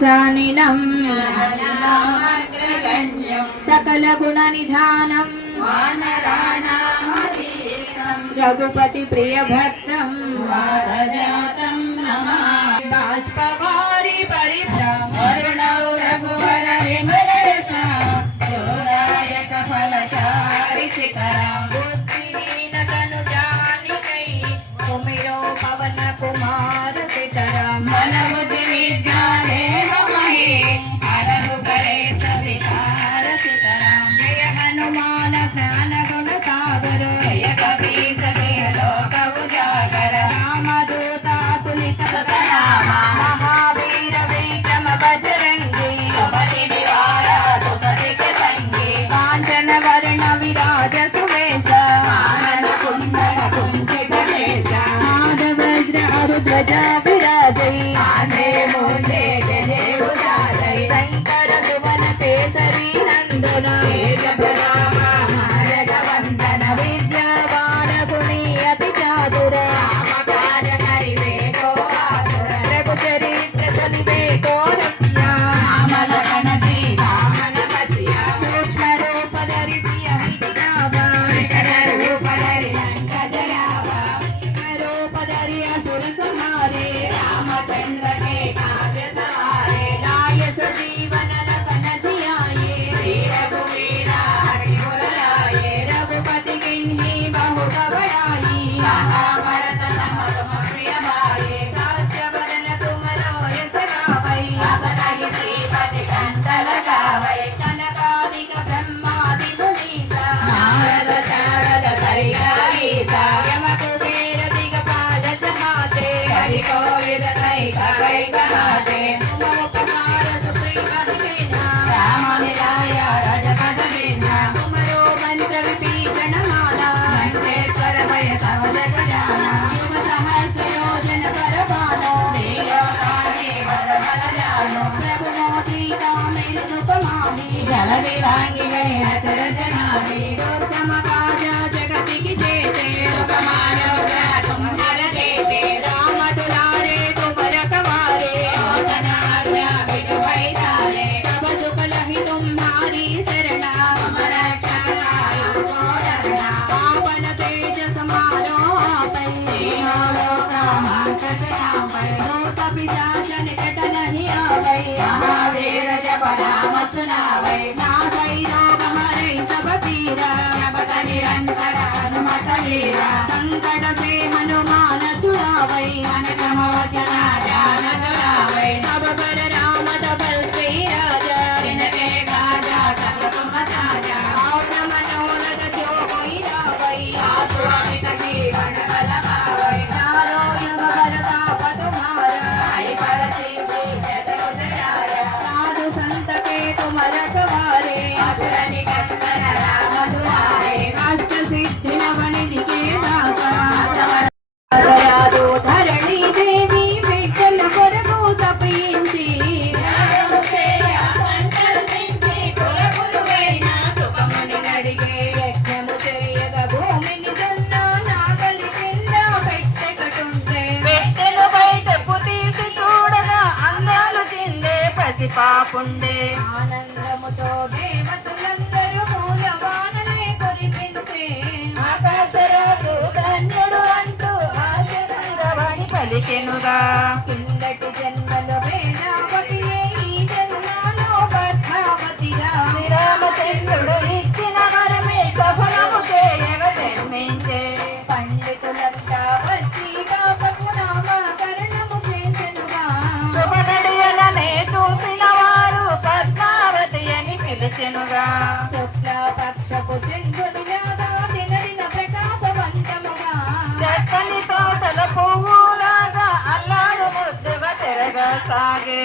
दासानिनं सकल गुण निधानं रघुपति प्रिय भक्तं बाष्पवारि परिभ्रमणौ रघुवर विमलेश जोदायक फलचारि शिखरं बुद्धिहीन तनु जानिकै सुमिरो पवन कुमार सितरं मन बुद्धि विज्ञाने महि हरहु गणेश विकार सितरं जय हनुमान ज्ञान गुण सागर जय कपीस लोक उजागर रामदूत अतुलित नाम महावीर विक्रम बजरंगी सुमति निवार सुमति के संगी कांचन वर्ण विराज सुवेश आनन कुंडल कुंचित केश नाद वज्र ध्वजा विराजै कांधे मूंजे जय उजाजै शंकर सुवन केसरी नंदन तेज प्रताप मारग वंदन विद्यावान गुणी अति चातुर राम कार्य करिबे को आतुर प्रभु चरित्र सलिबे को रसिया राम लखन सीता मन बसिया सूक्ष्म रूप धरि सियहि दिखावा विकट रूप धरि लंक जरावा रूप धरि असुर संहारे रामचंद्र के काज सवारे लाय सजीवन लखन जियाए श्री रघुवीर हरि गुण लाए रघुपति किन्हीं बहु घबराई महाभारत सम तुम प्रिय भाई सहस्य वदन तुम यश गावै अस कहि श्रीपति कंठ लगावै कनकादिक ब्रह्मादि मुनीसा नारद शारद सरिता ईसा यम कुबेर दिगपाल चहाते हरि कोविद तै कहाते उपकार सुप्रीम हिना राम मिलाया रजपद दीना तुमरो मंत्र विभीषण माना मंत्रेश्वर भय सब जग जाना युग सहस्र योजन पर भानो देव काहे वर बल जानो प्रभु मोदी का मेल सुपमानी जल दिलांगी गए अचर जनानी दुर्गम काज जगत की जेते सुगमानो ग्रह तुम नर देते राम दुलारे तुम रखवारे औतना बिनु पैताले सब सुख लहि तुम्हारी शरणा तुम रक्षा काहू को डरना पावन तेज समारो आपै लोक हाकत आपै भूत पिशाच निकट नहीं आवै महावीर जप नाम सुनावै नासै रोग हरै सब पीरा जपत निरंतर हनुमत वीरा संकट से हनुमान छुड़ावै मन क्रम वचन ध्यान धरावै सब पर राम तपल श्री राजा जिनके काजा सब तुम साजा और मनोरथ जो कोई लावै आसु अमित जीवन बल पावै चारों युग बरताप तुम्हारा आई पर सिद्धि जग उजियारा साधु संत के तुम रखवारे असुर निकंदन राम दुलारे अष्ट सिद्धि नवनिधि के दाता दयालु धरणी देवी विठ्ठल కొరకు తపించి సంకల్పించి కులగురువైన సుఖముని నడిగే యజ్ఞము చేయగా భూమిని దున్న నాగలి కింద పెట్టెకటుంటే పెట్టెను బయటకు తీసి చూడగా అందాలు చిందే పసిపాపుండే ఆనందముతో దేవతలందరూ మూలవానలే కురిపించే ఆకాశరాజు ధన్యుడు అంటూ ఆశీర్వని పలికెనుగా కిందటి జన్మలో వేలావతియే ఈ జన్మలో పద్మావతిగా శ్రీరామచంద్రుడు ఇచ్చిన వరమే సఫలము చేయగ జన్మించే పండితులంతా వచ్చి కాపకు నామకరణము చేసెనుగా శుభ గడియలనే చూసిన వారు పద్మావతి అని పిలిచెనుగా శుక్ల పక్షపు చంద్రునిలాగా తినడిన ప్రకాశవంతముగా చక్కని తోటల పువ్వులాగా అల్లారు ముద్దుగా తిరగసాగే